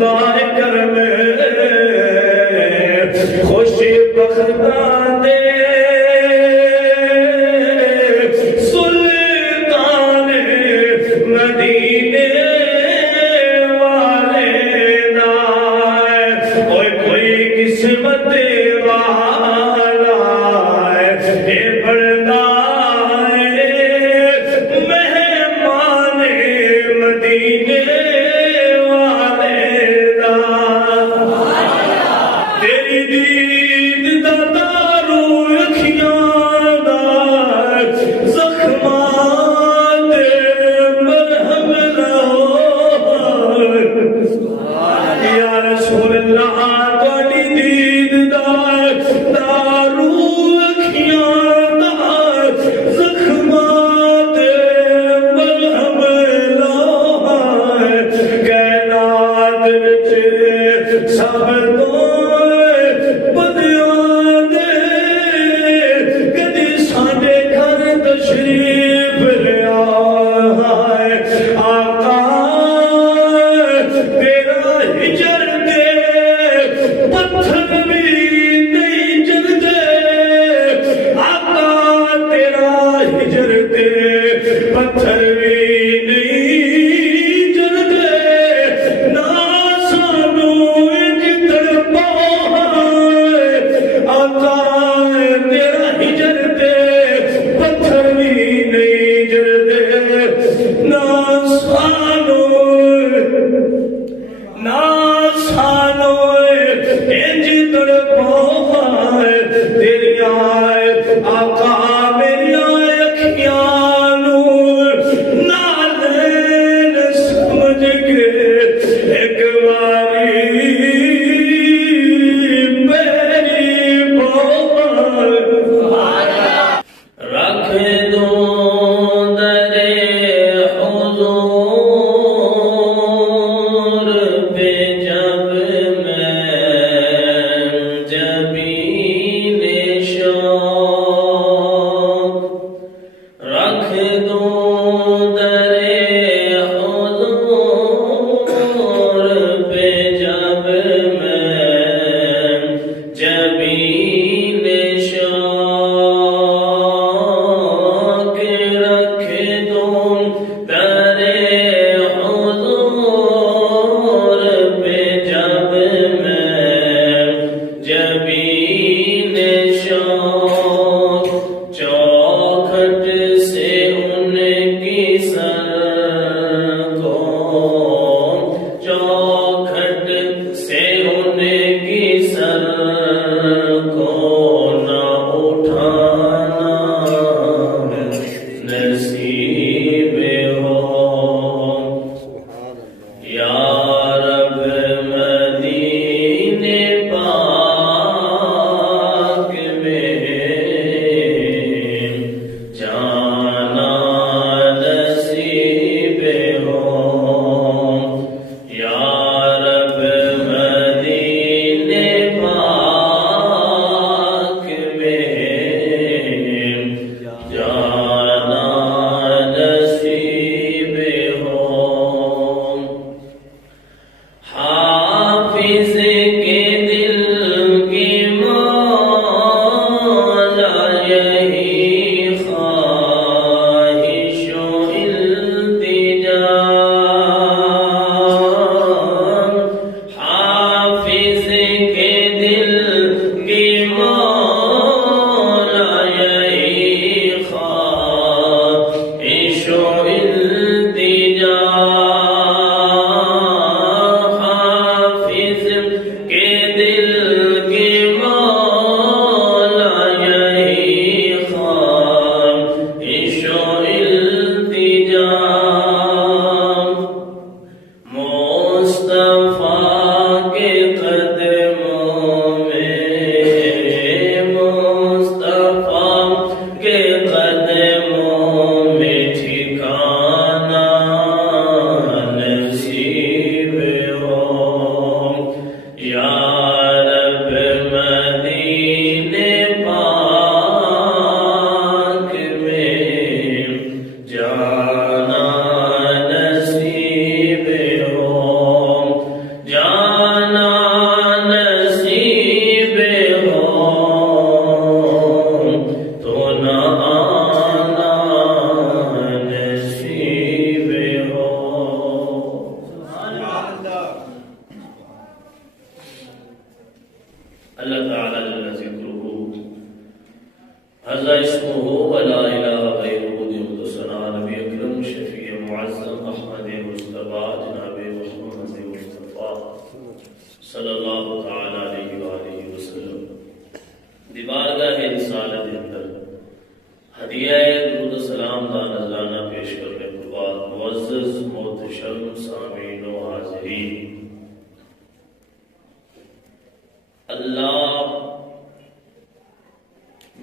خدا کرم خوش بختان دے سلطان مدینے والے دا کوئی قسمت والا اے بڑا مہمان مدینے والے دا تیری دید دا دارو اکھیاں دا زخمات مرہم لو یا رسول اللہ تواڈی دید دا دارو اکھیاں دا زخمات مرہم لو کائنات وچ سب تو بدیاں دے کدی ساڈے گھر تشریف لیا ہے آقا تیرا ہجر دے پتھر بھی نہیں جلدے آقا تیرا ہجر دے پتھر بھی نہیں جلدے نہ سانو انج تڑپا آقا تیرا ہجر دے پتھر بھی نہیں جلدے نہ سانو انج تڑپا تیری آئے آقا میری آئے اکھیاں نو نالین سمجھ کے ایک باری میری بول رکھ دوں در حضور پہ جب میں جبین شوق رکھ دوں در حضور پہ جب میں جبین شوق رکھ دوں در حضور پہ جب میں جبین شوق چوکھٹ سے ان کی سر کو چوکھٹ سے ان کی سر کو نہ اٹھانا نصیب ہو یا رب مدینے پاک میں جانا نصیب ہو یا رب مدینے پاک میں جانا نصیب ہو حافظ کے دل کی مولا یہی خواہش و التجا حافظ کے دل کی مولا یہی خواہش و التجا حافظ اللہ تعالی جل ذکرہ عز اسمہ ولا الہ غیرہ دیو ثنا نبی اکرم شفیع معظم احمد مصطفیٰ جناب محمد مصطفیٰ صلی اللہ تعالی علیہ وآلہ وسلم دی بارگاہ رسالت اندر ہدیہ درود و سلام دا نذرانہ پیش کرنے کے بعد معزز محتشم سامعین و حاضرین، اللہ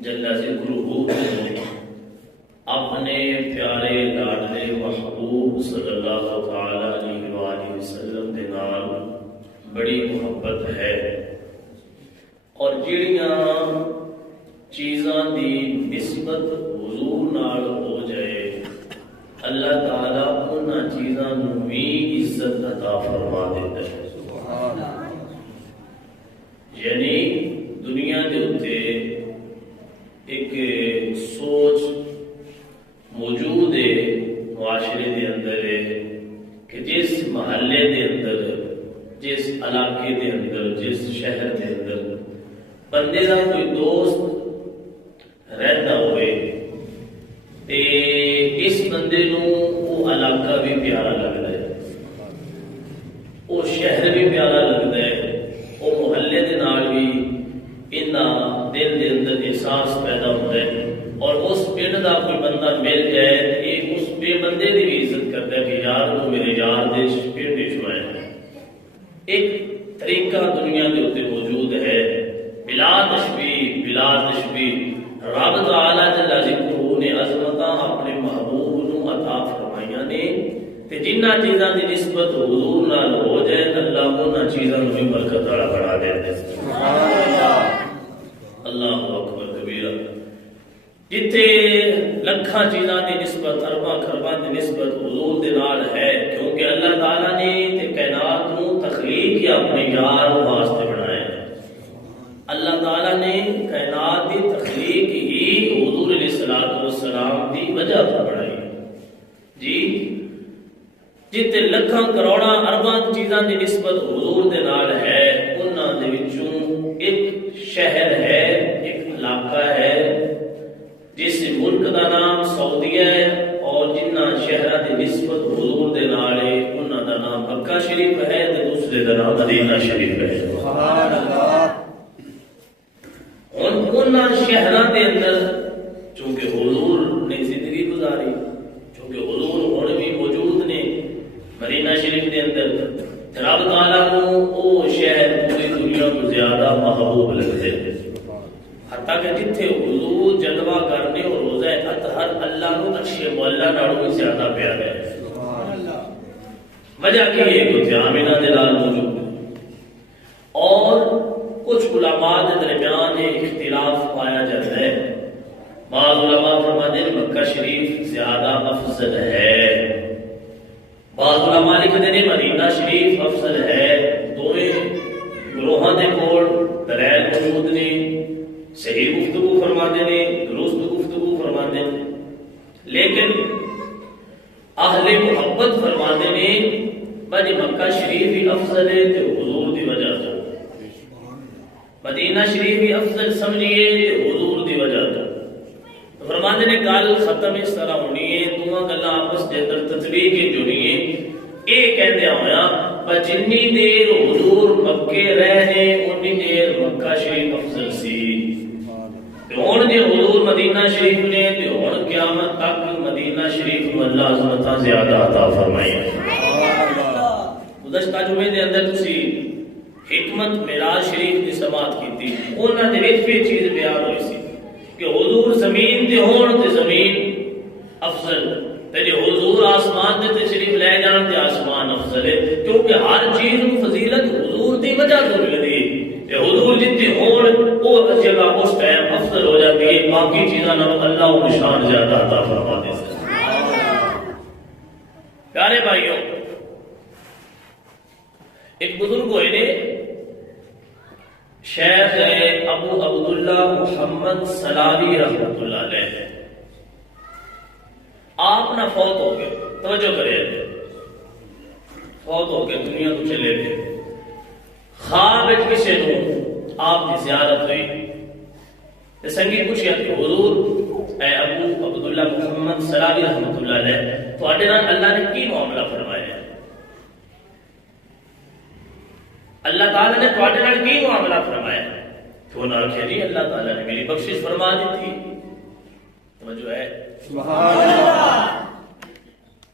جل ذکرہ اپنے پیارے لاڈلے محبوب صلی اللہ تعالی علیہ وآلہ وسلم دے نال بڑی محبت ہے، اور جڑیاں چیزاں دی نسبت حضور نال ہو جائے اللہ تعالیٰ انہاں چیزاں نوں بھی عزت عطا فرما دیتا ہے۔ سبحان اللہ۔ یعنی دنیا دے اوتے ایک سوچ موجود ہے معاشرے دے اندر ہے کہ جس محلے دے اندر، جس علاقے دے اندر، جس شہر دے اندر بندے دا کوئی دوست رہتا ہوئے تے اس بندے نوں وہ علاقہ بھی پیارا لگتا ہے، وہ شہر بھی پیارا لگتا ہے، وہ محلے دے نال بھی انہاں دل دے اندر احساس پیدا ہوتا ہے، اور اس پنڈ دا کوئی بندہ مل جائے تے اس بے بندے دی بھی عزت کرتا ہے کہ یار وہ میرے یار دے پنڈ وچ ہے۔ ایک طریقہ دنیا دے اوتے موجود ہے، بلا تشبیہ بلا تشبیہ رب تعالی جل ذکرہ نے عظمتاں اپنے محبوب نوں عطا فرمائیاں نے، تے جنہ چیزاں دی نسبت حضور نال ہو جائے اللہ انہاں چیزاں نوں بھی برکت والا بنا دیندا ہے۔ سبحان اللہ، اللہ اکبر کبیرہ۔ جتھے لکھاں چیزاں دی نسبت، ارباں خرباں دی نسبت حضور دے نال ہے، کیونکہ اللہ تعالی نے تے کائنات نوں تخلیق ہی اپنے یار واسطے بنایا ہے۔ اللہ تعالی نے کائنات دی تخلیق ہی حضور علیہ الصلوۃ والسلام دی وجہ سے بنائی ہے جی۔ جتنے لکھاں کروڑاں ارباں چیزاں دی نسبت حضور دے نال ہے، انہاں دے وچوں ایک شہر ہے، ایک علاقہ ہے جس ملک دا نام سعودیہ ہے، اور جنہ شہراں دی نسبت حضور دے نال ہے انہاں دا نام مکہ شریف ہے تے دوسرے دا نام مدینہ شریف ہے۔ سبحان اللہ۔ انہاں شہراں دے اندر چونکہ حضور نے زندگی گزاری، چونکہ حضور ہن بھی موجود نے مدینہ شریف دے اندر، رب تعالیٰ کو وہ شہر پوری دنیا کو زیادہ محبوب لگتے ہیں، حتیٰ کہ جتھے حضور جلوہ کرنے اور روزہ اطہر اللہ نو اچھے مولا نالوں بھی زیادہ پیار ہے۔ وجہ کی ہے کہ آمینہ دلال موجود ہے، اور کچھ علماء کے درمیان اختلاف پایا جاتا ہے۔ بعض علماء فرماتے ہیں مکہ شریف زیادہ افضل ہے، بعض علماء لکھتے ہیں مدینہ شریف افضل ہے۔ دونوں گروہاں دے کول دلائل موجود نے، صحیح گفتگو فرماتے ہیں، درست گفتگو فرماتے ہیں، لیکن اہل محبت فرماتے ہیں بھائی مکہ شریف ہی افضل ہے تو حضور دی وجہ سے، مدینہ شریف ہی افضل سمجھیے حضور دی وجہ سے۔ فرماتے ہیں گل ختم اس طرح ہونی ہے، دونوں گلاں آپس دے اندر تطبیق کی جڑی ہے۔ یہ کہندے ہویا پر جنی دیر حضور مکے رہے انی دیر مکہ شریف افضل سی، ہن جے حضور مدینہ شریف نے تے ہن قیامت تک مدینہ شریف کو اللہ عظمتاں زیادہ عطا فرمائی۔ گزشتہ جمعے دے اندر تسی حکمت معراج شریف کی سماعت کیتی، انہاں دے وچ بھی چیز بیان ہوئی سی کہ حضور زمین تے ہون تے زمین افضل، تے جے حضور آسمان تے تشریف لے جان تے آسمان افضل ہے، کیونکہ ہر چیز کی فضیلت حضور دی وجہ تو ملدی ہے۔ تے حضور جتنے ہون وہ جگہ اس ٹائم افضل ہو جاتی ہے، باقی چیزاں نال اللہ کو نشان زیادہ عطا فرما دیتا ہے۔ پیارے بھائیوں، ایک بزرگ ہوئے نے شیخ ابو عبداللہ محمد سلاوی رحمۃ اللہ علیہ، آپ نہ فوت ہو گئے، توجہ کرے، فوت ہو گئے، دنیا کو چلے گئے۔ خواب کسی نو آپ کی زیارت ہوئی سنگی پوچھیا کہ حضور اے ابو عبداللہ محمد سلامی رحمت اللہ علیہ تواڈے نال اللہ نے کی معاملہ فرمایا ہے؟ اللہ تعالیٰ نے تواڈے نال کی معاملہ فرمایا ہے؟ تو انہوں نے کہا جی اللہ تعالیٰ نے میری بخشش فرما دی تھی. توجہ ہے سبحان اللہ.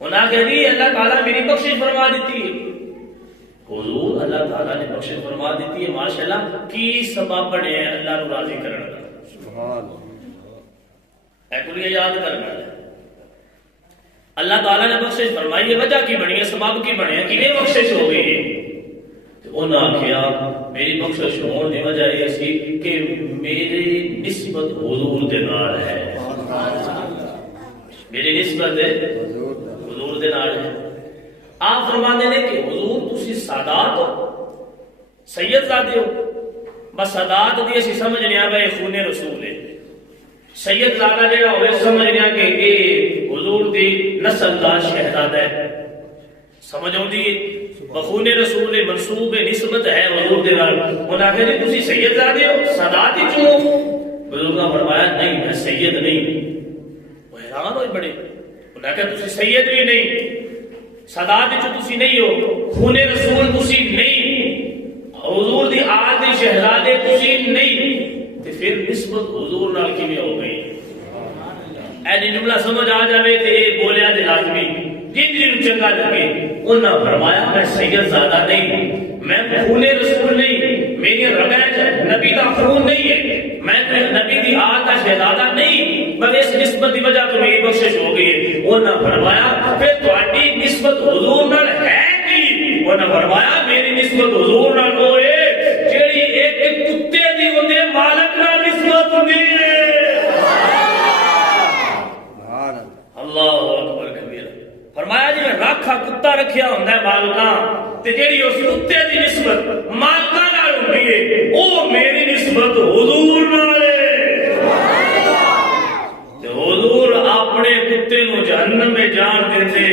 انہوں نے کہا جی اللہ تعالیٰ نے میری بخشش فرما دی تھی. حضور اللہ تعالیٰ نے بخشش فرما دی تھی ماشاءاللہ کی سبب بنے ہیں اللہ کو راضی کرنے کا؟ سبحان اے کلیہ یاد کرنا ہے. اللہ تعالیٰ نے بخشش فرمائی ہے وجہ کی بنی ہے سبب کی بنے ہیں کیویں بخشش ہو گئی ہے؟ انہوں نے کہا میری بخشش ہونے کی وجہ یہ سی کہ میری نسبت حضور دے نال ہے. میری نسبت حضور دے نال ہے. آپ فرماتے ہیں کہ حضور تسی سادات ہو سید زادے ہو. بس سادات دی اسی سمجھنے آ بھائی خون رسول ہے. سید زادہ جڑا ہوئے سمجھنے آ کہ یہ حضور دی نسل دا شہزادہ ہے. سمجھ آؤں دی بخون رسول منصوب نسبت ہے حضور دے نال. انہاں کہا جی تسی سید زادے ہو سادات ہی کیوں؟ بزرگ نے فرمایا نہیں میں سید نہیں. وہ حیران ہوئے بڑے. انہاں کہا تسی سید بھی نہیں سادات جو تسی نہیں ہو خون رسول تسی نہیں حضور دی آل دی شہزادے تسی نہیں تے پھر نسبت حضور نال کیویں ہو گئی؟ اے جملہ سمجھ آ جاوے تے بولیا تے لازمی جن جن چنگا لگے. انہاں فرمایا میں سید زادہ نہیں میں خون رسول نہیں میری رگیں نبی دا خون نہیں ہے میں نبی دی آل دا شہزادہ نہیں بس اس نسبت دی وجہ تو میری بخشش ہو گئی ہے. انہاں فرمایا پھر تہاڈی نسبت حضور نال ہے کی؟ انہاں فرمایا میری نسبت حضور نال ہوئے جیڑی ایک کتے دی ہوندے مالک نال نسبت ہوندی ہے. اللہ اکبر کبیرہ. فرمایا جی میں راکھا کتا رکھیا ہوندا ہے مالکاں تے جیڑی اس کتے دی نسبت مالکاں نال ہوندی ہے او میری نسبت حضور نال ہے. تے حضور اپنے کتے نو جہنم میں جان دیندے.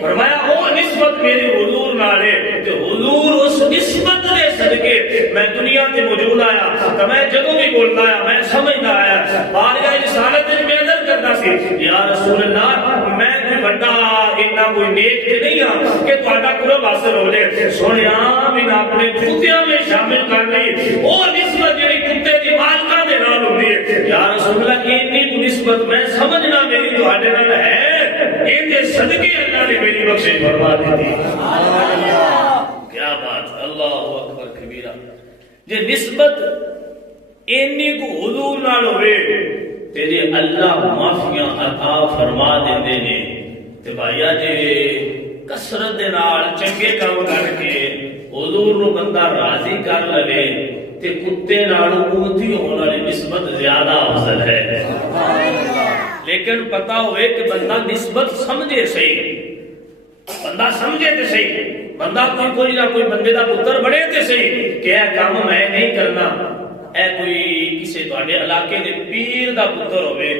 فرمایا او نسبت میری حضور نال ہے تے حضور اس نسبت دے صدقے میں دنیا تے موجود آیا تے میں جدوں بھی بولدا آیا میں سمجھدا آیا بارگاہ رسالت وچ میں عرض کردا سی یا رسول اللہ میں کوئی بڑا اتنا کوئی نیک تے نہیں ہاں کہ تہاڈا قرب حاصل ہو جائے. سونیا میں اپنے کتیاں میں شامل کر لئی او نسبت جڑی کتے دی مالکاں دے نال ہوندی ہے. یا رسول اللہ اتنی تو نسبت میں سمجھنا میری تہاڈے نال ہے ایں صدقے اللہ نے میری بخشش فرما دی تھی. کیا بات اللہ اکبر کبیرہ. جے نسبت اینی کو حضور نال ہوئے تے جے اللہ معافیاں عطا فرما دیندے نے تے بھائیا جے کثرت دے نال چنگے کام کر کے حضور نو بندہ راضی کر لے تے کتے نال امتی ہونے والی نسبت زیادہ افضل ہے. لیکن پتہ ہوئے کہ بندہ نسبت سمجھے صحیح بندہ سمجھے تے صحیح بندہ کوئی نہ کوئی بندے دا پتر بڑے تے صحیح کہ اے کام میں نہیں کرنا. اے کوئی کسی تواڈے علاقے دے پیر دا پتر ہوئے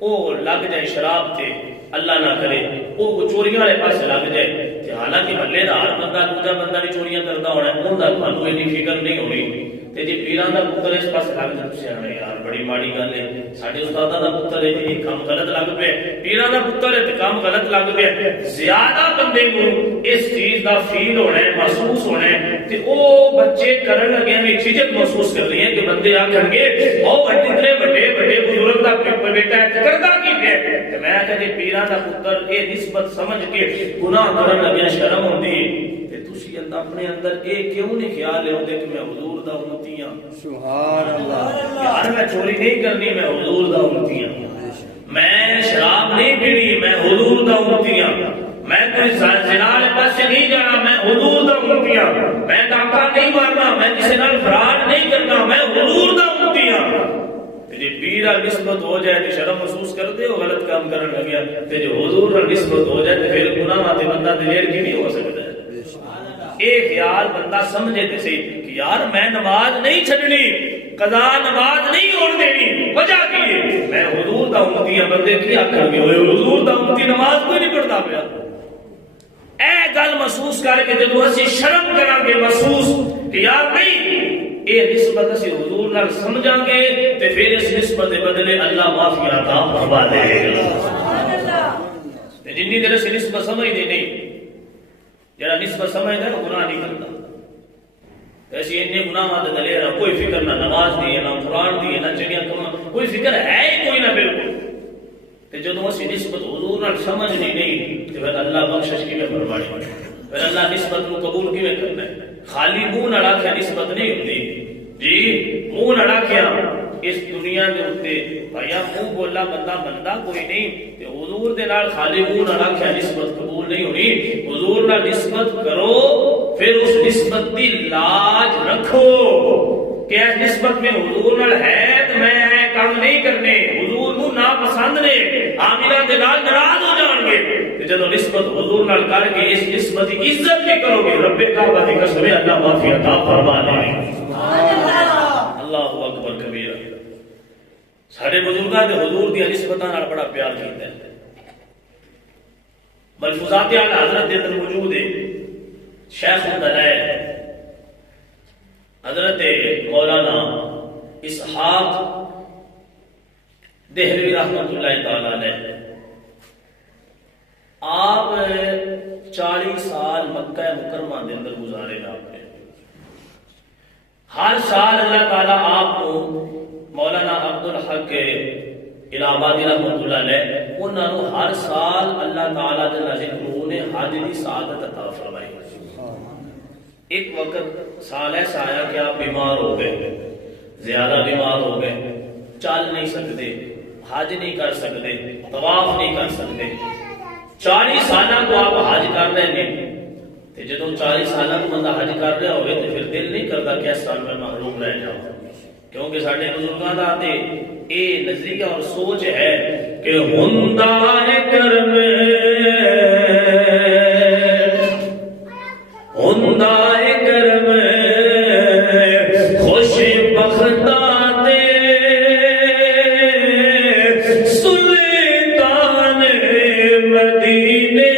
او لگ جائے شراب تے اللہ نہ کرے او چوریاں والے پاس لگ جائے تے حالانکہ محلے دا ہر بندہ دوجا بندہ بھی چوریاں کردا ہونا ہے اوندا تھانوں اینی فکر نہیں ہونی تے جے پیراں دا پتر اس پاس لگ جائے تسی آنے یار بڑی ماڑی گل ہے ساڈے استاداں دا پتر ہے تے کام غلط لگ پیا پیراں دا پتر ہے تے کام غلط لگ پیا. زیادہ بندے کو اس چیز دا فیل ہونا ہے محسوس ہونا ہے تے او بچے کرن لگے وی جھجک محسوس کر رہے ہیں کہ بندے آکھن گے او اتنے بڑے بڑے بزرگ دا بیٹا ہے کردا کی پیا تے میں کہے پیراں دا پتر اے نسبت سمجھ کے گناہ کرن لگے شرم ہوندی تے تسی اپنے اندر اے کیوں نہیں خیال لے ہوندے کہ میں حضور دا امتی ہاں. سبحان اللہ. یار میں چوری نہیں کرنی میں حضور دا امتی ہاں. میں شراب نہیں پینی میں حضور دا امتی ہاں. میں کوئی زنا والے پاسے نہیں جانا میں حضور دا امتی ہاں. میں ڈاکہ نہیں مارنا میں کسی نال فراڈ نہیں کرنا میں حضور دا امتی ہاں. جی پیرا نسبت ہو جائے تو شرم محسوس کرتے ہو غلط کام کرنے لگیا تے جو حضور نال نسبت ہو جائے تو پھر گناہ تے بندہ دلیر کی نہیں ہو سکتا ہے. اے خیال بندہ سمجھے تے صحیح کہ یار میں نماز نہیں چھڈنی قضا نماز نہیں ہوڑ دینی وجہ کی ہے میں حضور دا امتی ہاں. بندے کی آکھن گے حضور دا امتی نماز کوئی نہیں پڑھدا پیا. اے گل محسوس کر کے جدوں اسی شرم کران گے محسوس کہ یار نہیں یہ نسبت اسی حضور نال سمجھاں گے تے پھر اس نسبت دے بدلے اللہ معافی عطا فرما دے گا۔ تے جنی دیر سے نسبت سمجھدے نہیں، جڑا نسبت سمجھدا ہے گناہ نہیں کرتا۔ ایسی اتنے گناہ دے دلے کوئی فکر نہ نماز دی نہ قرآن دی نہ چنگیاں کم، کوئی فکر ہے ہی کوئی نہ بالکل۔ تے جدوں اسی نسبت حضور نال سمجھنی نہیں تے پھر اللہ بخشش کیویں فرمائے، پھر اللہ نسبت کو قبول کیویں کرنا ہے؟ خالی منہ نال آکھیا نسبت نہیں ہوندی جی، منہ نال آکھیا اس دنیا دے اوتے بھایا منہ بولا بندہ بندا کوئی نہیں تے حضور دے نال خالی منہ نال آکھیا نسبت قبول نہیں ہونی۔ حضور نال نسبت کرو، پھر اس نسبت دی لاج رکھو کہ اس نسبت میں حضور نال ہے تو میں اے کام نہیں کرنے، حضور نو ناپسند نے، عاملہ دے نال ناراض ہو جان گے۔ تے جدوں نسبت حضور نال کر کے اس نسبت کی عزت بھی کرو گے، رب کعبہ دی قسم اللہ معافی عطا فرما دے گا۔ اللہ اکبر کبیرہ۔ سارے بزرگاں دے حضور دی نسبتاں نال بڑا پیار کیتا ہے۔ ملفوظات اعلی حضرت دے اندر موجود ہے۔ شیخ الدلائل حضرت مولانا اسحاق دہلوی رحمۃ اللہ تعالی علیہ، آپ 40 سال مکہ مکرمہ دے اندر گزارے آپ نے۔ ہر سال اللہ تعالیٰ آپ کو مولانا عبدالحق الہ آبادی رحمۃ اللہ علیہ انہوں نے ہر سال اللہ تعالیٰ جل ذکرہ نے حج کی سعادت عطا فرمائی۔ ایک وقت سال ایسا آیا کہ آپ بیمار ہو گئے، زیادہ بیمار ہو گئے، چل نہیں سکتے، حج نہیں کر سکتے، طواف نہیں کر سکتے۔ 40 سالہ کو آپ حج کر رہے ہیں، جدو 40 سالہ کو بندہ حج کر رہا ہوئے تو پھر دل نہیں کرتا کہ اس سال میں محروم رہ جاؤں، کیونکہ سارے بزرگاں دا تے اے نظریہ اور سوچ ہے کہ ہندا کرم ہندا کرم خوش بختاں تے سلطان مدینے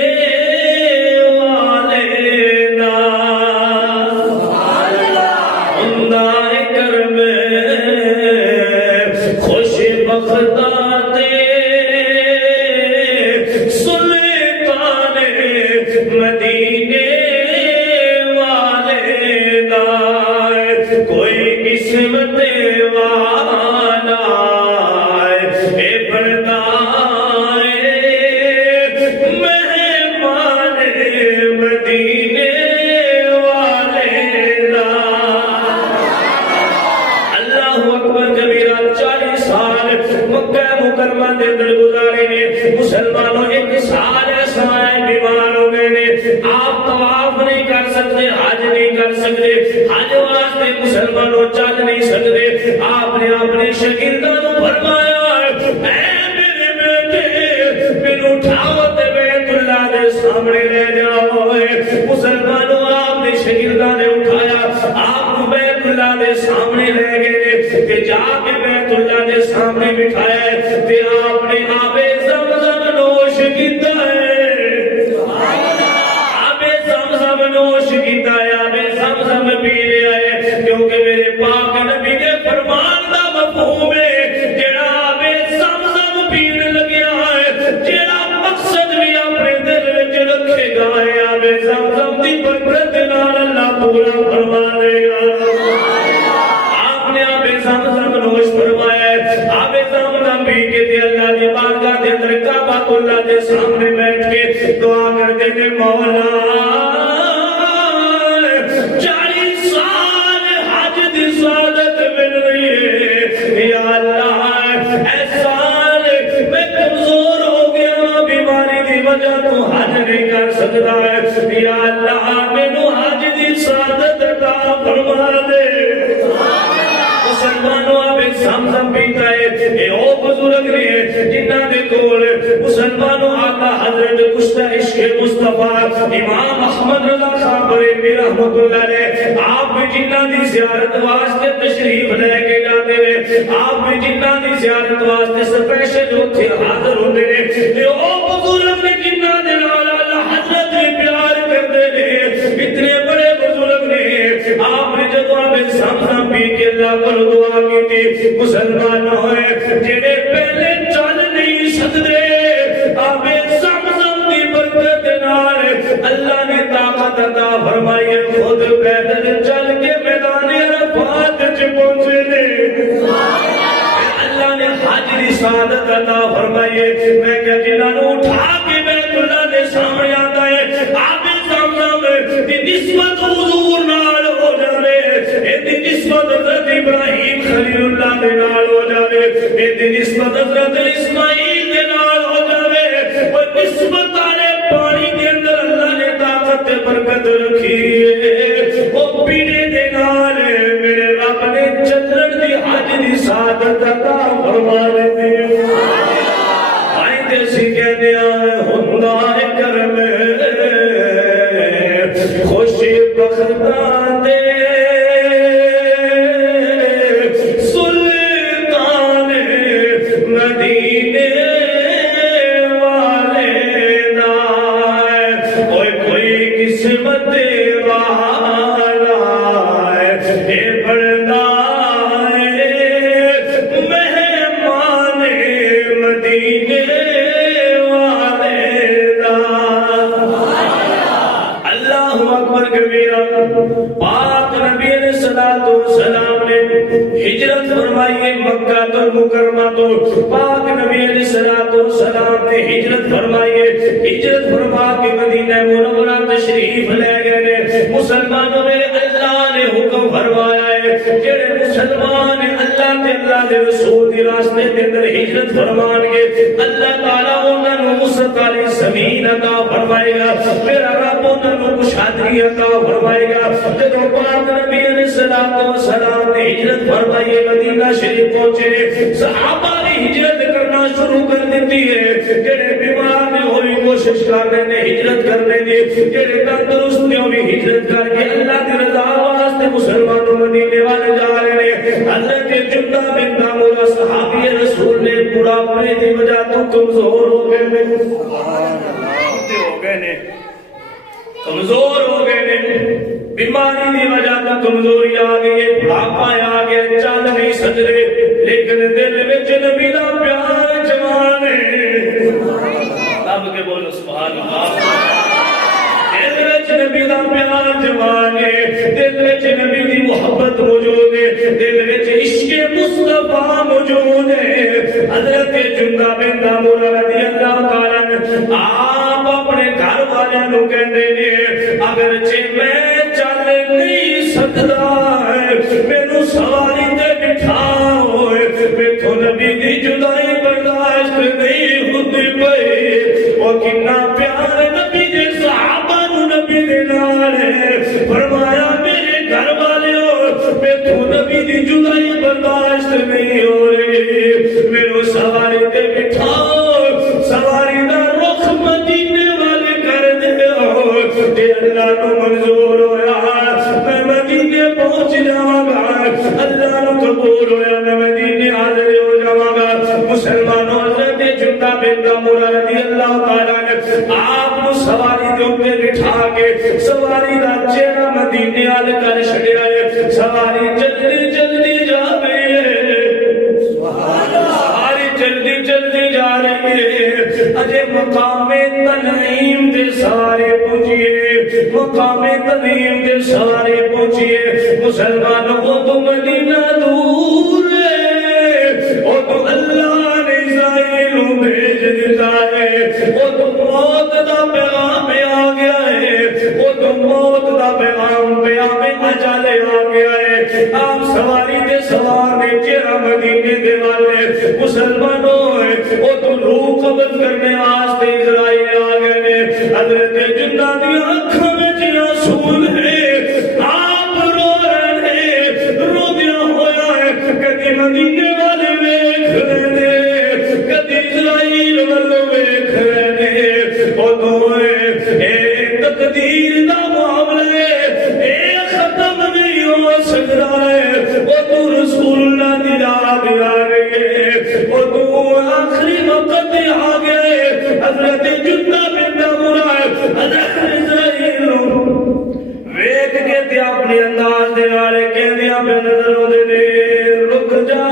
آپ نے جب آپ مسلمان ہوئے جڑے پہلے چل نہیں سکتے آبے زمزم دی برکت نال اللہ نے طاقت عطا فرمائی خود پیدل چل کے میدان عرفات وچ پہنچے نے اللہ نے حج دی سعادت عطا فرمائی میں کہ جنہاں نوں اٹھا کے بیت اللہ دے سامنے آتا ہے آبے زمزم دی نسبت حضور نال ہو جاوے اے دی نسبت حضرت ابراہیم خلیل اللہ دے نال ہو جاوے اے دی نسبت حضرت اسماعیل دے نال ہو جاوے اور نسبت والے پانی کے اندر اللہ نے طاقت تے برکت رکھی ہے او پیڑے دے نال میرے رب نے چلن دی حج دی سعادت عطا فرما دی آئیں تے سی کہنے آئے ہندا کرم خوشی بختان دے سلطان مدینے والے دا کوئی کوئی قسمت والا اے بڑا مہمان مدینے پاک نبی علیہ الصلوۃ والسلام نے ہجرت فرمائی مکہ المکرمہ تو پاک نبی علیہ الصلوۃ والسلام نے ہجرت فرمائی ہجرت فرما کے مدینہ منورہ تشریف لے گئے مسلمانوں نے اللہ نے حکم فرمایا ہے جڑے مسلمان اللہ تے اللہ دے رسول دی راستے دے اندر ہجرت فرمان گے اللہ تعالی انہاں نوں وسعت والی زمین عطا فرمائے گا میرا رب انہاں نوں کشادگی عطا فرمائے گا جب پاک نبی علیہ الصلوۃ والسلام نے ہجرت فرمائی مدینہ شریف پہنچے صحابہ نے ہجرت کرنا شروع کر دیتی ہے جڑے بیمار نے ہوئی کوشش کر رہے نے ہجرت کرنے دی جڑے تندرست نے بھی ہجرت کر کے اللہ کی رضا واسطے مسلمانوں مدینے والے جا رہے ہیں حضرت جندہ بن دامورہ صحابی رسول نے بڑھاپے کی وجہ تو کمزور ہو گئے کمزور ہو گئے نے بیماری کی وجہ تو کمزوری آ گئی بڑھاپا آ گیا چل نہیں سجدے لیکن دل وچ نبی دا پیار جوان ہے رب کے بولو سبحان اللہ دل وچ نبی دا پیار جوان ہے دل وچ نبی دی محبت موجود ہے دل وچ عشق مصطفیٰ موجود ہے حضرت جندہ بن دامورہ رضی اللہ تعالی عنہ آپ اپنے گھر والوں نوں کہندے نے اگرچہ میں چل نہیں سکدا مینوں سواری تے بٹھاؤ میتھوں نبی دی جدائی برداشت نہیں ہوندی پئی او کتنا پیار نبی دے صحابہ نوں نبی دے نال ہے فرمایا میرے گھر والوں میتھوں نبی دی جدائی برداشت نہیں ہو رہی میرے سواری تے بٹھاؤ سواری دا رخ مدینے والے کر دیو تے اللہ نو منظور ہویا میں مدینے پہنچ جاواں گا اللہ نو قبول ہویا میں مدینے حاضر ہو جاواں گا مسلمانوں حضرت جندہ بن دامورہ رضی اللہ تعالی عنہ آپ نو سواری دے اوپر بٹھا کے سواری دا چہرہ مدینے والے کر چھڈیا ہے سواری جلدی جلدی جا رہی ہے سواری جلدی جلدی جا رہی ہے اجے مقام تنعیم دے سارے پہنچیے مقام تنعیم دے سارے پہنچیے مسلمانوں کو تو مدینہ دور ہے او تو اللہ نے اسرائیل بھیج دیتا ہے او تو موت دا پیغام آ گیا ہے او تو موت دا پیغام اجل آ گیا ہے آپ سواری دے سوار نے چہرہ مدینے دے والے مسلمانوں او تو روح قبض کرنے واسطے اسرائیل آ گئے حضرت جندہ دی آنکھوں میں آنسو ہے آپ رو رہے ہیں رو دیا ہوا ہے کدی مدینے والے ویکھ رہے کدی اسرائیل والے ویکھ رہے او تو اے تقدیر دا معاملہ اے ختم نہیں ہو سکتا ہے او تو رسول اللہ دی یاد آ رہی ہے او تو آخری وقت آ گئے حضرت جندہ بن دامورہ حضرت اسرائیل ویکھ کے تے اپنے انداز دے نال کہندیاں بے نظر ہوندے نے رک جا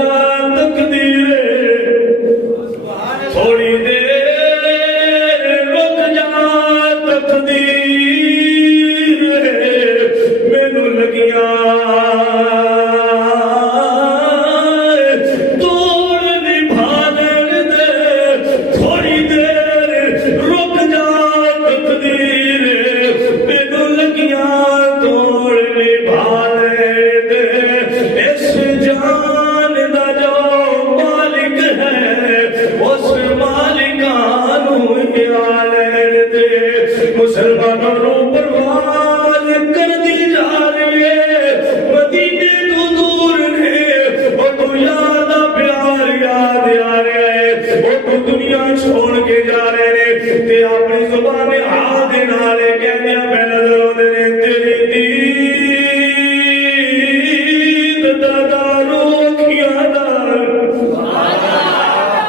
نبھالے دے اس جان دا جو مالک ہے اس مالکانو حیالے دے مسلمانوں رو پرواز کر دی جا رہی ہے مدینے تو دور نے وہ تو یاد پیار یاد آ رہے ہیں وہ تو دنیا چھوڑ کے جا رہے ہیں تے اپنی زبان ہاتھ نالے کہنے میں نظر ہونے تیری دید دادارو کیا دار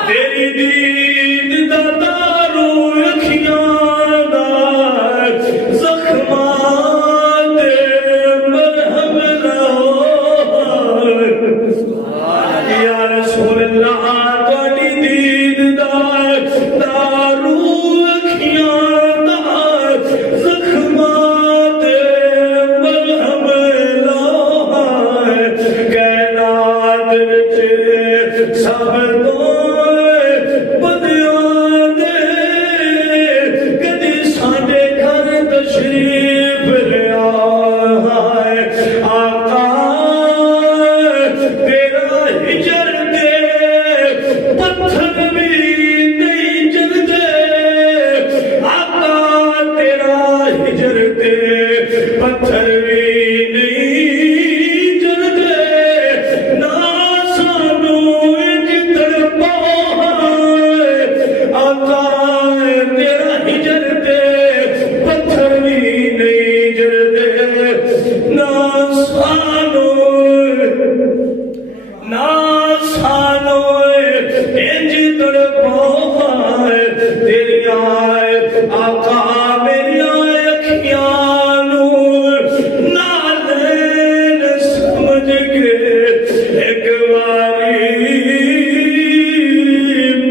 تیری دید دادارو کیا دار زخمات مرہم لہو یا رسول اللہ تاری دید دار دارو کیا دار زخمات مرہم لہو کائنات وچ سب تو بدیاں دے کدی ساڈے گھر تشریف لیا ہے آقا تیرا ہجر دے پتھر بھی نہیں جلدے آقا تیرا ہجر دے پتھر بھی نہیں جلدے نہ سانو انج تڑپا آقا تیرا ہجر دے پتھر بھی نہیں جلدے نہ سانو انج تڑپا تیری آئے آقا میری آئے اکھیاں نور نالین سمجھ کے ایک باری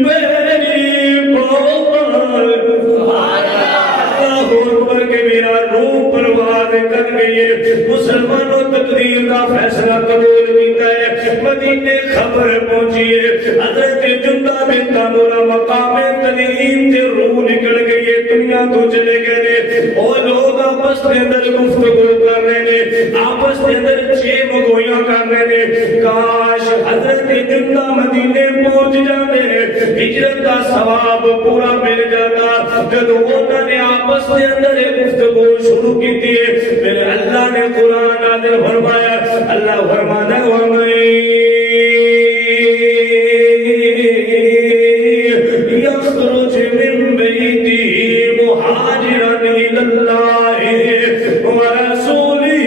پیری بہار اللہ اکبر کے میرا روح پرواز کر گئی ہے مسلمانوں تقدیر کا فیصلہ قبول کیتا ہے مدینے خبر پہنچی ہے حضرت جندہ بنت عمرہ مقام تنعیم تے روح نکل گئی ہے دنیا تو چلے گئے او لوگ آپس کے اندر گفتگو کر رہے ہیں آپس کے اندر مگویاں کر رہے ہیں کاش حضرت جندہ مدینے پہنچ جاتے ہجرت کا ثواب پورا مل جاتا جب انہوں نے آپس کے اندر گفتگو شروع کی تھی پھر اللہ نے قرآن نازل فرمایا اللہ فرماتا ہے يخرج من بيته مهاجرا إلى الله ورسوله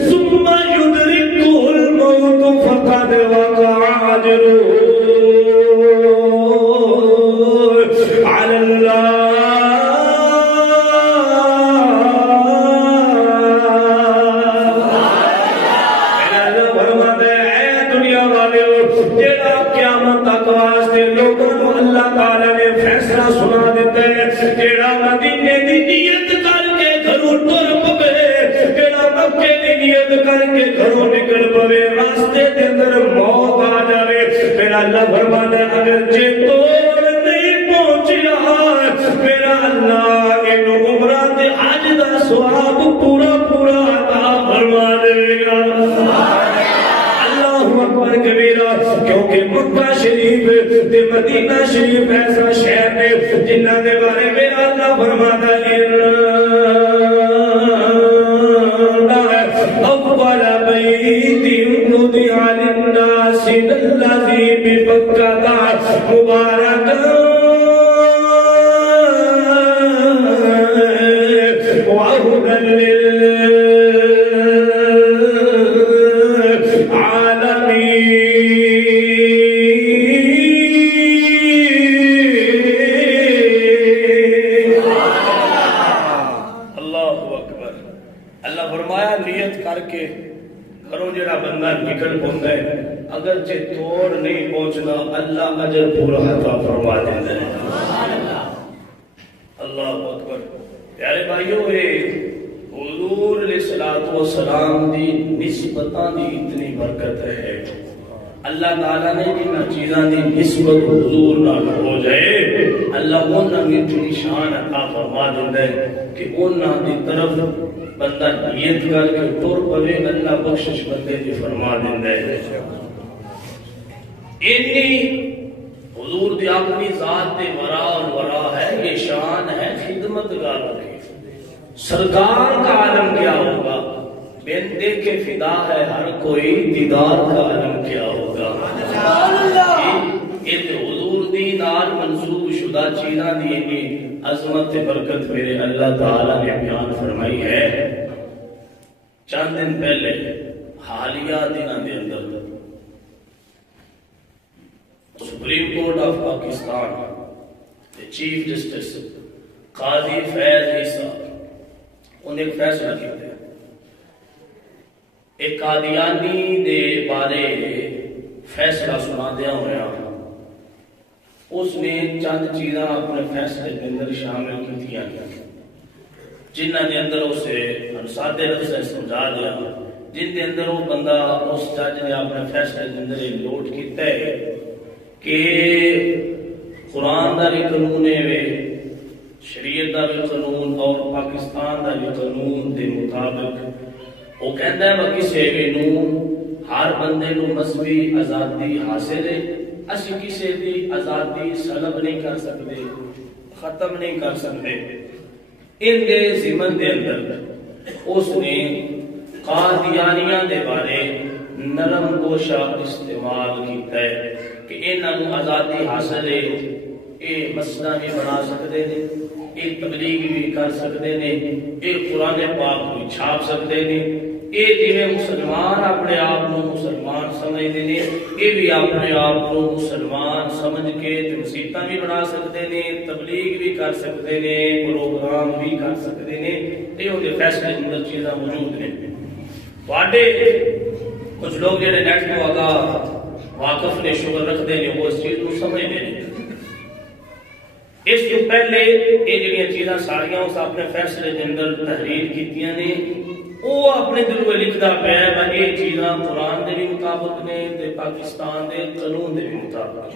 ثم يدركه الموت فقد وقع أجره على الله کر کے گھروں نکل پوے راستے دے اندر موت آ جاوے پھر اللہ فرماتا ہے اگر جے توڑ نہیں پہنچیا میرا اللہ انہوں عمرہ تے حج دا ثواب پورا پورا عطا فرما دے گا اللہ اکبر کبیرہ کیونکہ مکہ شریف تے مدینہ شریف ایسا شہر ہے جنہ دے بارے میں اللہ فرماتا ہے أول بيت وضع للناس الذي ببكة مباركا وهدى للعالمين اللہ اکبر اللہ فرمایا نیت کر کے گھروں جڑا بندہ نکل پوندا ہے اگرچہ توڑ نہیں پہنچنا اللہ اجر پورا عطا فرما دیندا ہے اللہ اکبر پیارے بھائیو اے حضور علیہ الصلوۃ والسلام دی نسبتاں دی اتنی برکت ہے اللہ تعالیٰ نے جنہاں چیزاں دی نسبت حضور نال ہو جائے اللہ انہاں دی اتنی شان عطا فرما دیندا ہے کہ انہاں دی طرف بندہ نیت کر کے ٹر پوے اللہ بخشش بندے دی فرما دیندا ہے انی حضور دی اپنی ذات دے ورا اور ورا ہے یہ شان ہے خدمت گاروں کی سرکار کا عالم کیا ہوگا بن دیکھے فدا ہے ہر کوئی دیدار کا عالم کیا ہوگا یہ حضور دی نال منسوب شدہ چیزاں دی عظمت برکت میرے اللہ تعالیٰ نے بیان فرمائی ہے چند دن پہلے حالیہ دنوں کے اندر supreme court of Pakistan chief justice Qazi Faez عیسیٰ انہیں ایک فیصلہ کیا ہے ایک قادیانی دے بارے فیصلہ سنا دیا ہوا اس نے چند چیزاں اپنے فیصلے کے اندر شامل کی تھی جنہاں دے اندر اسے سادے لفظ سے سمجھا دیا جن دے اندر وہ بندہ اس جج نے اپنے فیصلے کے اندر ایک نوٹ کیتا ہے کہ قرآن دا بھی قانون ہے شریعت دا بھی قانون اور پاکستان دا بھی قانون دے مطابق وہ کہندا ہے کہ کسی بھی نو ہر بندے نو مذہبی آزادی حاصل ہے اسی کسی دی آزادی سلب نہیں کر سکتے ختم نہیں کر سکتے ان دے ضمن دے اندر اس نے قادیانیاں دے بارے نرم گوشہ استعمال کیتا ہے کہ انہاں آزادی حاصل ہے یہ مسئلہ بھی بنا سکتے ہیں یہ تبلیغ بھی کر سکتے ہیں یہ قرآن پاک بھی چھاپ سکتے ہیں یہ جنہیں مسلمان اپنے آپ کو مسلمان سمجھتے ہیں یہ بھی اپنے آپ کو مسلمان سمجھ کے مسیتاں بھی بنا سکتے ہیں تبلیغ بھی کر سکتے ہیں پروگرام بھی کر سکتے ہیں یہ انہیں فیصلے اندر چیزاں موجود ہیں واڈے کچھ لوگ جنہیں نیٹ کو آگاہ واقف نے شغل رکھتے ہیں وہ اس چیز کو سمجھتے ہیں اس کے پہلے یہ جڑیاں چیزاں ساریاں اس اپنے فیصلے کے اندر تحریر کیتیاں نے وہ اپنے دل کو لکھدا پیا ہے یہ چیزاں قرآن دے بھی مطابق نے تے پاکستان دے قانون دے بھی مطابق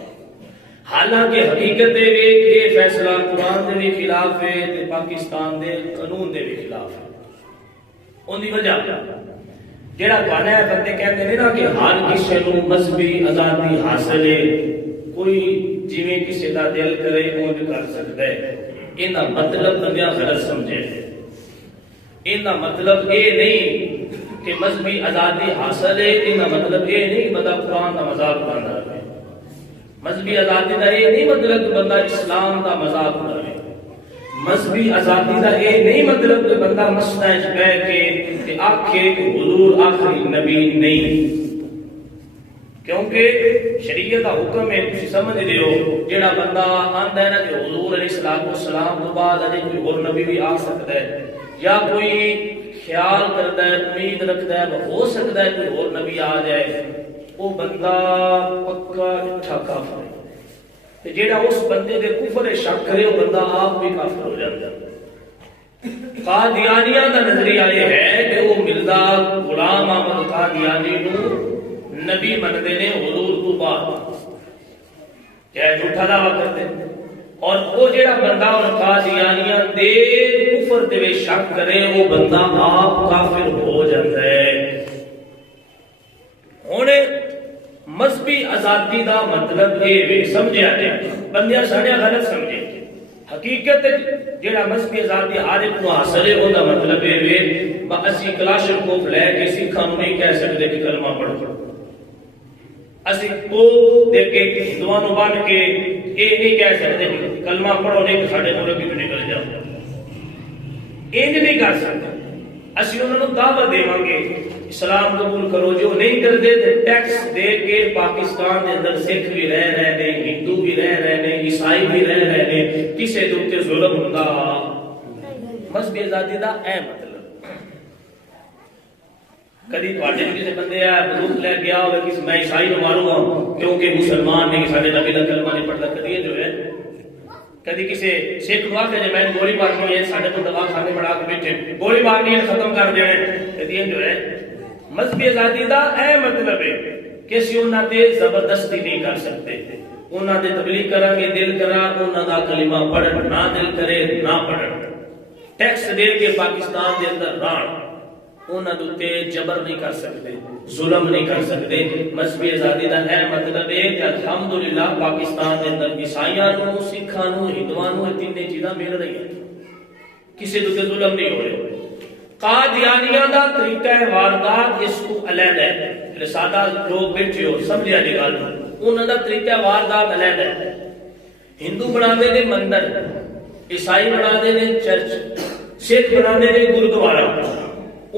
حالانکہ حقیقت یہ کہ یہ فیصلہ قرآن دے بھی خلاف ہے تے پاکستان دے قانون دے بھی خلاف ہے ان دی وجہ جڑا گانا ہے بندے کہتے ہیں نا کہ ہر کسی نو مذہبی آزادی حاصل ہے کوئی جویں کسی دا دل کرے اونج کر سکتا ہے انہا مطلب بندیاں غلط سمجھے انہا مطلب یہ نہیں کہ مذہبی آزادی حاصل ہے انہا مطلب یہ نہیں بندہ قرآن دا مذاق بنا رہے مذہبی آزادی دا یہ نہیں مطلب بندہ اسلام دا مذاق بنا رہے مذہبی آزادی دا یہ نہیں مطلب کہ بندہ مسجد وچ بیٹھ کے آکھے کہ حضور آخری نبی نہیں کیونکہ شریعت کا حکم ہے تسی سمجھ رہے ہو جڑا بندہ آندا ہے نا کہ حضور علیہ السلام تو بعد اجے کوئی اور نبی بھی آ سکتا ہے یا کوئی خیال کرتا ہے امید رکھتا ہے ہو سکتا ہے کوئی اور نبی آ جائے وہ بندہ پکا اٹھا کافر ہے تے جڑا اس بندے دے کفر شک کرے وہ بندہ آپ بھی کافر ہو جاتا ہے قادیانیاں دا نظریہ یہ ہے کہ وہ مرزا غلام احمد قادیانی نو نبی منتے نے حضور تو بعد کیا جھوٹا دعویٰ کرتے ہیں اور وہ جڑا بندہ اور قادیانیاں دے کفر دے شک کرے وہ بندہ آپ کافر ہو جاتا ہے ہونے مذہبی آزادی دا مطلب یہ سمجھا جائے بندیاں ساڑھے غلط سمجھے حقیقت جڑا مذہبی آزادی ہر ایک کو حاصل ہے اوندا مطلب یہ اسی کلاشن کو لے کے سکھاں نہیں کہہ سکتے کہ کلمہ پڑھو اسی کو دیکھ کے ہندوؤں نو بن کے یہ نہیں کہہ سکتے کلمہ پڑھو نہیں کہ ساڈے ملک وچ نکل جاؤ انج نہیں کر سکتے اسی انہاں نو دعوت دیواں گے اسلام قبول کرو جو نہیں کرتے تے ٹیکس دے کے پاکستان دے اندر سکھ بھی رہ رہے ہیں ہندو بھی رہ رہے ہیں عیسائی بھی رہ رہے ہیں کسے دے اوتے ظلم ہوندا مذہبی آزادی دا اے مطلب کدی تواڈے کسی بندے آ بندوق لے گیا ہوے کس میں عیسائی نو ماروں گا کیونکہ مسلمان نہیں ساڈے نبی دا کلمہ نہیں پڑھدا کدی جو ہے کدی کسی سکھ نو آکھے جے میں گولی مارنی ہے ساڈے کو دوا کھانے بڑا کے بیٹھے گولی مارنی ہے ختم کر دینے کدی جو ہے مذہبی آزادی دا اے مطلب ہے کہ اسی انہاں تے زبردستی نہیں کر سکتے. انہاں دے تبلیغ کران گے دل کرا انہاں دا کلمہ پڑھن نہ دل کرے نہ پڑھن. ٹیکس دے کے پاکستان دے اندر رہن انہاں دے جبر نہیں کر سکتے, ظلم نہیں کر سکتے. مذہبی آزادی دا اے مطلب ہے کہ الحمدللہ پاکستان دے اندر عیسائیاں نو سکھاں نو ہندواں نو تین چیزاں مل رہی ہیں, کسی دے ظلم نہیں ہو رہے. قادیانیاں دا طریقہ واردات اس کو علیحدہ ہے, سادہ لوگ بیٹھے ہو سمجھا دی گل, انہاں دا طریقہ واردات علیحدہ ہے. ہندو بناندے نے مندر, عیسائی بناندے نے چرچ, سکھ بناندے نے گرودوارا.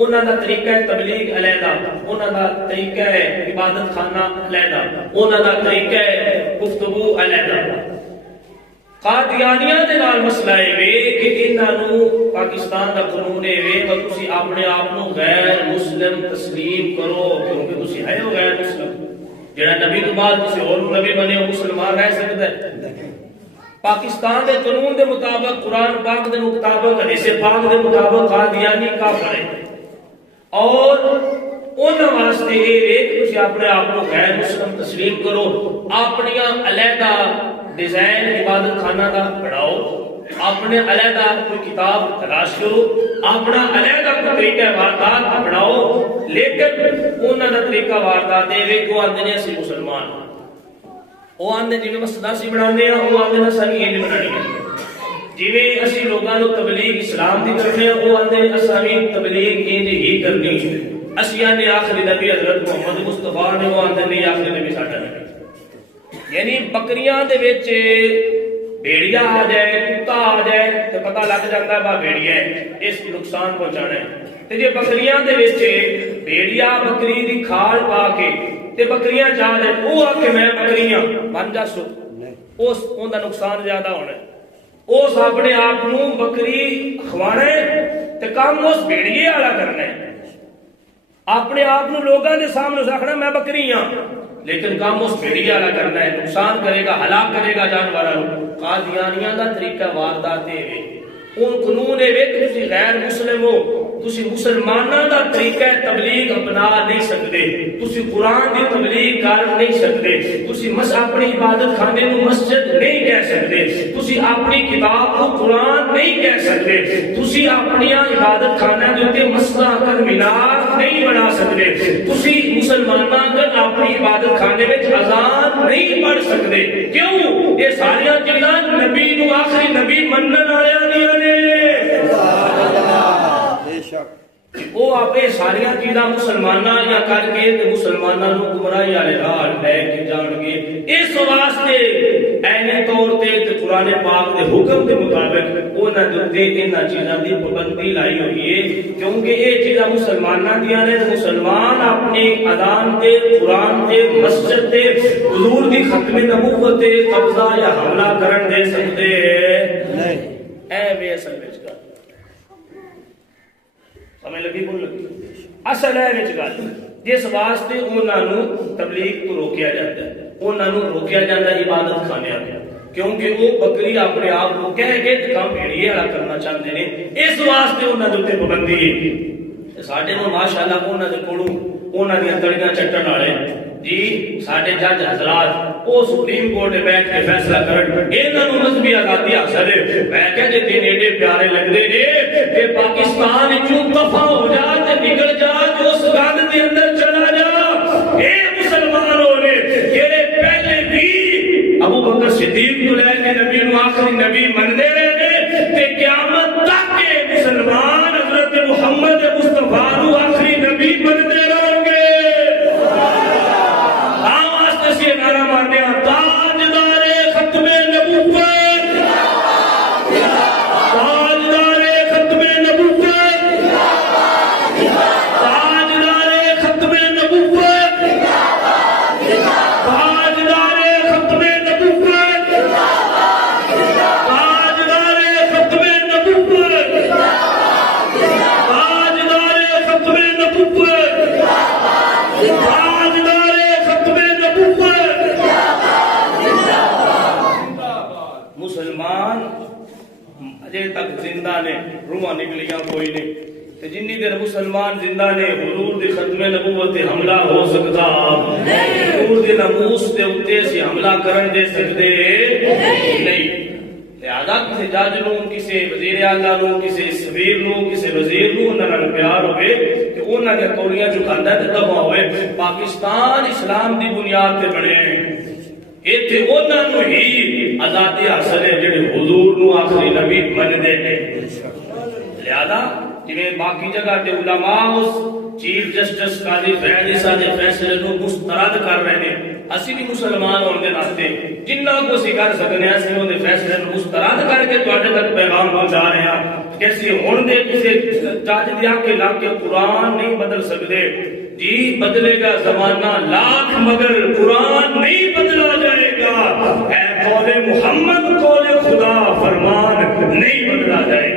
انہاں دا طریقہ ہے تبلیغ علیحدہ, انہاں دا طریقہ ہے عبادت خانہ علیحدہ, انہاں دا طریقہ ہے گفتگو علیحدہ. قادیانیاں دے نال مسئلہ ہے کہ انہاں نو پاکستان دا قانون ہے کہ تسی اپنے آپ نو غیر مسلم تسلیم کرو, کیونکہ تسی ہے ہو غیر مسلم. جڑا نبی تو بعد کسی اور نبی بنے ہو مسلمان رہ سکتا ہے. پاکستان دے قانون دے مطابق, قرآن پاک دے مطابق, حدیث پاک دے مطابق قادیانی کافر ہے. اور انہاں واسطے یہ ہے کہ تسی اپنے آپ کو غیر مسلم تسلیم کرو, اپنیاں علیحدہ ڈیزائن عبادت خانہ کا بڑھاؤ, اپنے علیحدہ کوئی کتاب تلاش کرو, اپنا علیحدہ کوئی طریقہ واردات بڑھاؤ. لیکن انہاں دا طریقہ واردات دے کو آندے نے اسی مسلمان, وہ آندے جی مسجداں سی بنانے ہیں, وہ آندے نے ساری انج بنانی ہے. جی اسی لوگاں نو تبلیغ اسلام دی کرنے ہیں, وہ آندے نے اساں تبلیغ انج ہی کرنی ہے. اسی نے آخری نبی حضرت محمد مصطفیٰ نے, وہ آندے نے آخری نبی ساڈا نبی. یعنی بکریاں دے وچ بھیڑیا آ جائے, کتا آ جائے تو پتہ لگ جاتا ہے با بھیڑیا ہے, اس نقصان پہنچانا ہے. تے جے بکریاں دے وچ بھیڑیا بکری دی کھال پا کے تے بکریاں جا جائے, وہ آ کے میں بکریاں بن جا سو, اس اون دا نقصان زیادہ ہونا ہے. اس اپنے آپ نو بکری کھوانا ہے تے کام اس بھیڑیے والا کرنا ہے. اپنے آپ نو لوگاں دے سامنے رکھنا میں بکری ہاں, لیکن کام اس بھیڑیے والا کرنا ہے, نقصان کرے گا, ہلاک کرے گا جانوراں. قادیانیاں دا طریقہ واردات ہے, ان قانون ہے کہ تسی غیر مسلم ہو, تسی مسلماناں دا طریقہ تبلیغ اپنا نہیں سکتے, تسی قرآن دی تبلیغ کر نہیں سکتے, تسی اپنی عبادت خانے نو مسجد نہیں کہہ سکتے, تسی اپنی کتاب کو قرآن نہیں کہہ سکتے, تسی اپنی عبادت خانہ دے اوتے مسجد کر مینار نہیں بنا سکتے, تسی مسلماناں کر اپنی عبادت خانے وچ اذان نہیں پڑھ سکتے. کیوں؟ یہ ساری چیزاں نبی نو آخری نبی منن والیاں دیاں نے. وہ آپ ساری چیزاں مسلماناں یا کر کے مسلماناں نو گمراہی والے راہ لے کے جان گے. اس واسطے اینے طور تے قرآن پاک دے حکم دے مطابق انہاں دے انہاں چیزاں دی پابندی لائی ہوئی ہے, کیونکہ یہ چیزاں مسلماناں دیاں نے. مسلمان اپنی اذان تے, قرآن تے, مسجد تے, حضور دی ختم نبوت تے قبضہ یا حملہ کرن دے سکتے نہیں. اے وے اصل وچ گل سمجھ لگی بول لگی اصل ہے وچ گل, جس واسطے انہاں نو تبلیغ تو روکیا جاتا ہے, انہاں نو روکیا جاتا ہے عبادت خانیاں تے, کیونکہ وہ بکری اپنے آپ کو کہہ کے کام بھیڑیے والا کرنا چاہتے ہیں. اس واسطے انہاں دے اوپر پابندی ہے. ساڈے نو ماشاءاللہ انہاں دے کولوں انہاں دی تڑیاں چٹن والے جی ساڈے جج حضرات وہ سپریم کورٹ میں بیٹھ کے فیصلہ کرن, انہاں نو مذہبی آزادی حاصل ہے. میں کہ جے دین ایڈے پیارے لگدے نے کہ پاکستان وچوں دفع ہو جا تے نکل جا, جو اس گند دے اندر چلا جا. اے مسلمانوں نے جڑے پہلے بھی ابو بکر صدیق کو لے کے نبی نو آخری نبی مننے رہے تے قیامت تک کے مسلمان حضرت محمد مصطفیٰ نو آخری نبی مننے رہیں گے. نعرہ مارنے تاجدار ختم نبوت, تاجدار ختم نبوت, تاجدار ختم نبوت, تاجدار ختم نبوت, تاجدار ختم نبوت, تاجدار ختم نبوت, تاجدار ختم نبوت. مسلمان اجے تک زندہ نے, روحاں نکلیاں کوئی نہیں. تے جنی دیر مسلمان زندہ نے حضور دی ختم نبوت حملہ ہو سکتا حضور دی ناموس دے اوتے سی حملہ کرن دے سکدے نہیں لہذا کسی جج نو کسی وزیر اعلیٰ نو کسی سفیر نو کسی وزیر نو انہاں نال پیار ہوئے تے انہاں دے کوڑیاں چکاندا تے دبا ہوئے پاکستان اسلام دی بنیاد تے بنے ایتھے انہاں نو ہی آزادی حاصل ہے جڑے حضور نو آخری نبی مندے نے لہذا جویں باقی جگہ تے علماء اس چیف جسٹس قاضی فیض عیسیٰ دے فیصلے نو مسترد کر رہے ہیں اسی بھی مسلمان ہونے کے ناطے جنہ کو اسی کر سکنے ہیں اسی دے فیصلے نو مسترد کر کے تواڈے تک پیغام پہنچا رہے ہیں کیسی ہن دے کسی جج دی آنکھ لگ کے قرآن نہیں بدل سکتے جی بدلے گا زمانہ لاکھ مگر قرآن نہیں بدلا جائے گا اے قول محمد قول خدا فرمان نہیں بدلا جائے گا